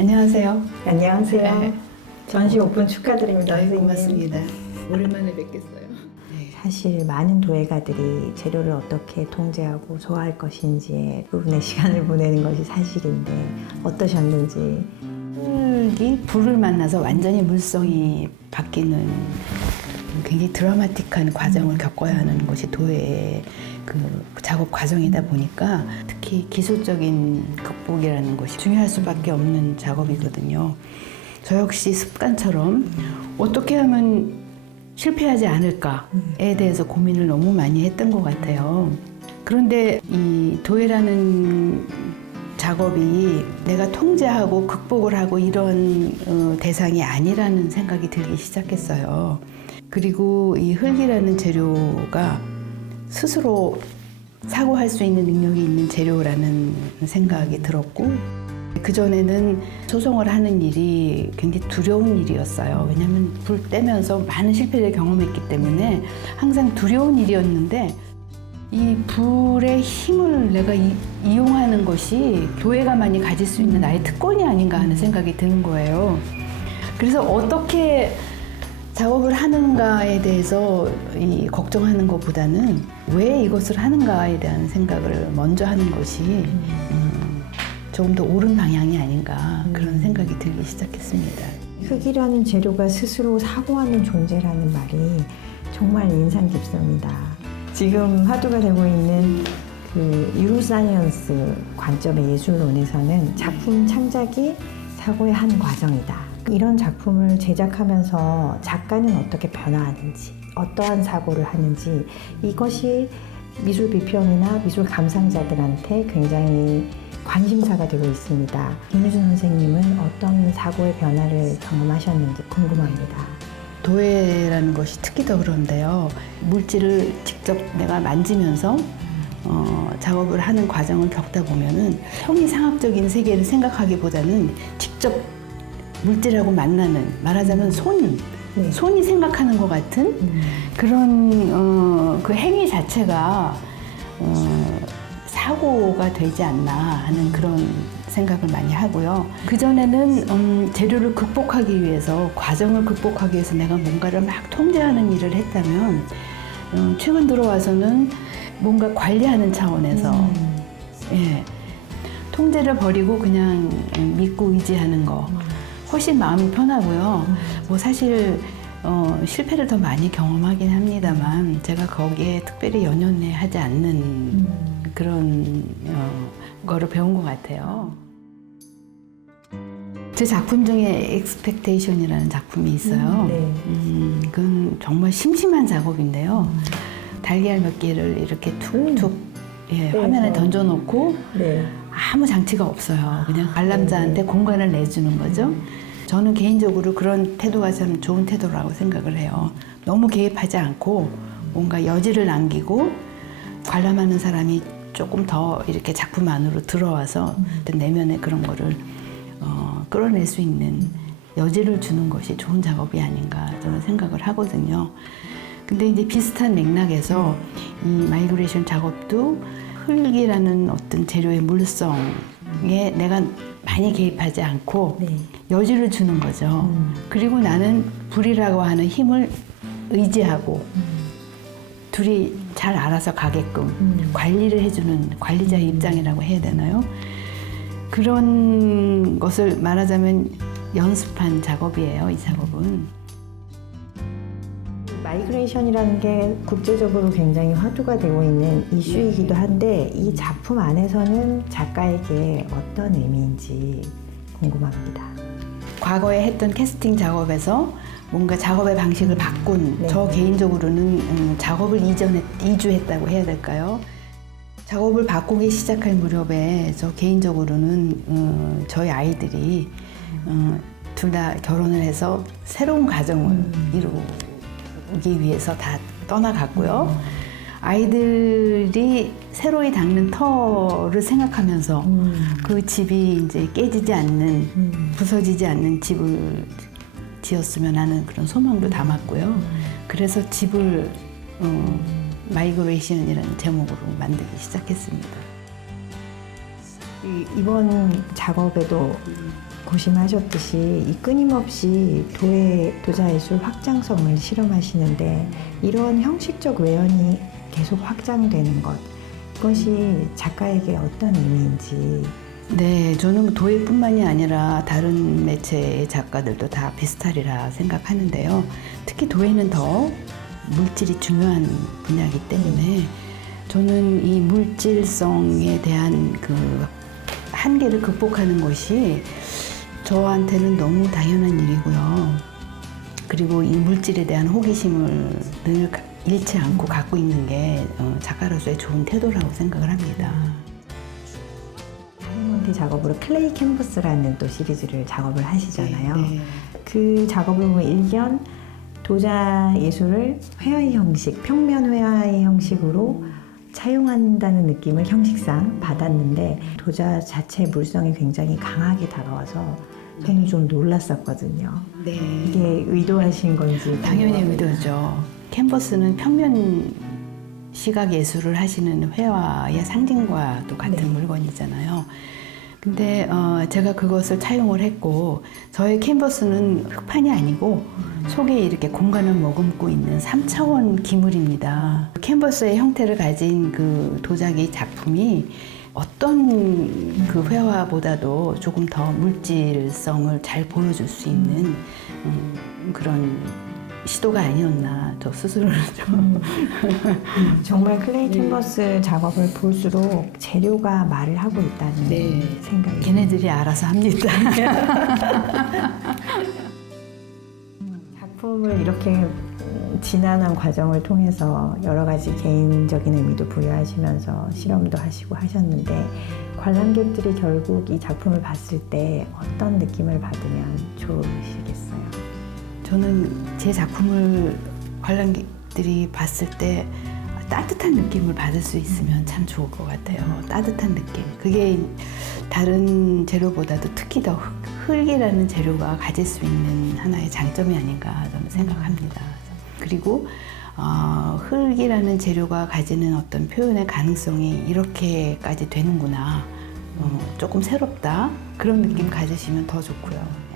안녕하세요. 안녕하세요. 네. 전시 오픈 축하드립니다. 네, 선생님. 고맙습니다. 오랜만에 뵙겠어요. 사실 많은 도예가들이 재료를 어떻게 통제하고 소화할 것인지에 부분의 시간을 보내는 것이 사실인데 어떠셨는지. 흙이 불을 만나서 완전히 물성이 바뀌는 굉장히 드라마틱한 과정을 겪어야 하는 것이 도예의 그 작업 과정이다 보니까 특히 기술적인 극복이라는 것이 중요할 수밖에 없는 작업이거든요. 저 역시 습관처럼 어떻게 하면 실패하지 않을까에 대해서 고민을 너무 많이 했던 것 같아요. 그런데 이 도예라는 작업이 내가 통제하고 극복을 하고 이런 대상이 아니라는 생각이 들기 시작했어요. 그리고 이 흙이라는 재료가 스스로 사고할 수 있는 능력이 있는 재료라는 생각이 들었고, 그전에는 소송을 하는 일이 굉장히 두려운 일이었어요. 왜냐하면 불 떼면서 많은 실패를 경험했기 때문에 항상 두려운 일이었는데, 이 불의 힘을 내가 이용하는 것이 도예가만이 가질 수 있는 나의 특권이 아닌가 하는 생각이 드는 거예요. 그래서 어떻게 작업을 하는가에 대해서 걱정하는 것보다는 왜 이것을 하는가에 대한 생각을 먼저 하는 것이 조금 더 옳은 방향이 아닌가 그런 생각이 들기 시작했습니다. 흙이라는 재료가 스스로 사고하는 존재라는 말이 정말 인상 깊습니다. 지금 화두가 되고 있는 그 유로사이언스 관점의 예술론에서는 작품 창작이 사고의 한 과정이다. 이런 작품을 제작하면서 작가는 어떻게 변화하는지, 어떠한 사고를 하는지, 이것이 미술 비평이나 미술 감상자들한테 굉장히 관심사가 되고 있습니다. 김유준 선생님은 어떤 사고의 변화를 경험하셨는지 궁금합니다. 도예라는 것이 특히 더 그런데요. 물질을 직접 내가 만지면서 작업을 하는 과정을 겪다 보면은 형이상학적인 세계를 생각하기보다는 직접 물질하고 만나는, 말하자면 손이 생각하는 것 같은 그런 그 행위 자체가 사고가 되지 않나 하는 그런 생각을 많이 하고요. 그전에는 재료를 극복하기 위해서, 과정을 극복하기 위해서 내가 뭔가를 막 통제하는 일을 했다면 최근 들어와서는 뭔가 관리하는 차원에서 예, 통제를 버리고 그냥 믿고 의지하는 거 훨씬 마음이 편하고요. 뭐 사실 실패를 더 많이 경험하긴 합니다만 제가 거기에 특별히 연연하지 않는 그런 거를 배운 것 같아요. 제 작품 중에 엑스펙테이션이라는 작품이 있어요. 그건 정말 심심한 작업인데요. 달걀 몇 개를 이렇게 툭툭 화면에 던져놓고 아무 장치가 없어요. 그냥 관람자한테 공간을 내주는 거죠. 저는 개인적으로 그런 태도가 참 좋은 태도라고 생각을 해요. 너무 개입하지 않고 뭔가 여지를 남기고 관람하는 사람이 조금 더 이렇게 작품 안으로 들어와서 내면의 그런 거를 끌어낼 수 있는 여지를 주는 것이 좋은 작업이 아닌가 저는 생각을 하거든요. 근데 이제 비슷한 맥락에서 이 마이그레이션 작업도 흙이라는 어떤 재료의 물성에 내가 많이 개입하지 않고 여지를 주는 거죠. 그리고 나는 불이라고 하는 힘을 의지하고 둘이 잘 알아서 가게끔 관리를 해주는 관리자의 입장이라고 해야 되나요? 그런 것을 말하자면 연습한 작업이에요, 이 작업은. 마이그레이션이라는 게 국제적으로 굉장히 화두가 되고 있는 이슈이기도 한데 이 작품 안에서는 작가에게 어떤 의미인지 궁금합니다. 과거에 했던 캐스팅 작업에서 뭔가 작업의 방식을 바꾼 저 개인적으로는 작업을 이주했다고 해야 될까요? 작업을 바꾸기 시작할 무렵에 저 개인적으로는 저희 아이들이 둘 다 결혼을 해서 새로운 가정을 이루기 위해서 다 떠나갔고요. 아이들이 새로이 닦는 터를 생각하면서 그 집이 이제 깨지지 않는, 부서지지 않는 집을 지었으면 하는 그런 소망도 담았고요. 그래서 집을 마이그레이션이라는 제목으로 만들기 시작했습니다. 이번 작업에도 고심하셨듯이 이 끊임없이 도자예술 확장성을 실험하시는데 이런 형식적 외연이 계속 확장되는 것, 그것이 작가에게 어떤 의미인지. 네, 저는 도예뿐만이 아니라 다른 매체의 작가들도 다 비슷하리라 생각하는데요. 특히 도예는 더 물질이 중요한 분야이기 때문에 저는 이 물질성에 대한 그 한계를 극복하는 것이 저한테는 너무 당연한 일이고요. 그리고 이 물질에 대한 호기심을 늘 잃지 않고 갖고 있는 게 작가로서의 좋은 태도라고 생각을 합니다. 다이아몬드 작업으로 클레이 캔버스라는 또 시리즈를 작업을 하시잖아요. 네. 그 작업을 보면 일견 도자 예술을 회화의 형식, 평면 회화의 형식으로 차용한다는 느낌을 형식상 받았는데 도자 자체의 물성이 굉장히 강하게 다가와서 저는 좀 놀랐었거든요. 네. 이게 의도하신 건지. 당연히 의도죠. 캔버스는 평면 시각 예술을 하시는 회화의 상징과도 같은 네. 물건이잖아요. 근데 제가 그것을 차용을 했고 저의 캔버스는 흙판이 아니고 속에 이렇게 공간을 머금고 있는 3차원 기물입니다. 캔버스의 형태를 가진 그 도자기 작품이 어떤 그 회화보다도 조금 더 물질성을 잘 보여줄 수 있는 그런 시도가 아니었나 저 스스로는 좀 정말 클레이 캔버스 작업을 볼수록 재료가 말을 하고 있다는 네. 생각이. 걔네들이 알아서 합니다. 작품을 이렇게 지난한 과정을 통해서 여러 가지 개인적인 의미도 부여하시면서 실험도 하시고 하셨는데 관람객들이 결국 이 작품을 봤을 때 어떤 느낌을 받으면 좋으시겠어요? 저는 제 작품을 관람객들이 봤을 때 따뜻한 느낌을 받을 수 있으면 참 좋을 것 같아요. 따뜻한 느낌. 그게 다른 재료보다도 특히 더 흙이라는 재료가 가질 수 있는 하나의 장점이 아닌가 저는 생각합니다. 그리고 흙이라는 재료가 가지는 어떤 표현의 가능성이 이렇게까지 되는구나. 조금 새롭다. 그런 느낌 가지시면 더 좋고요.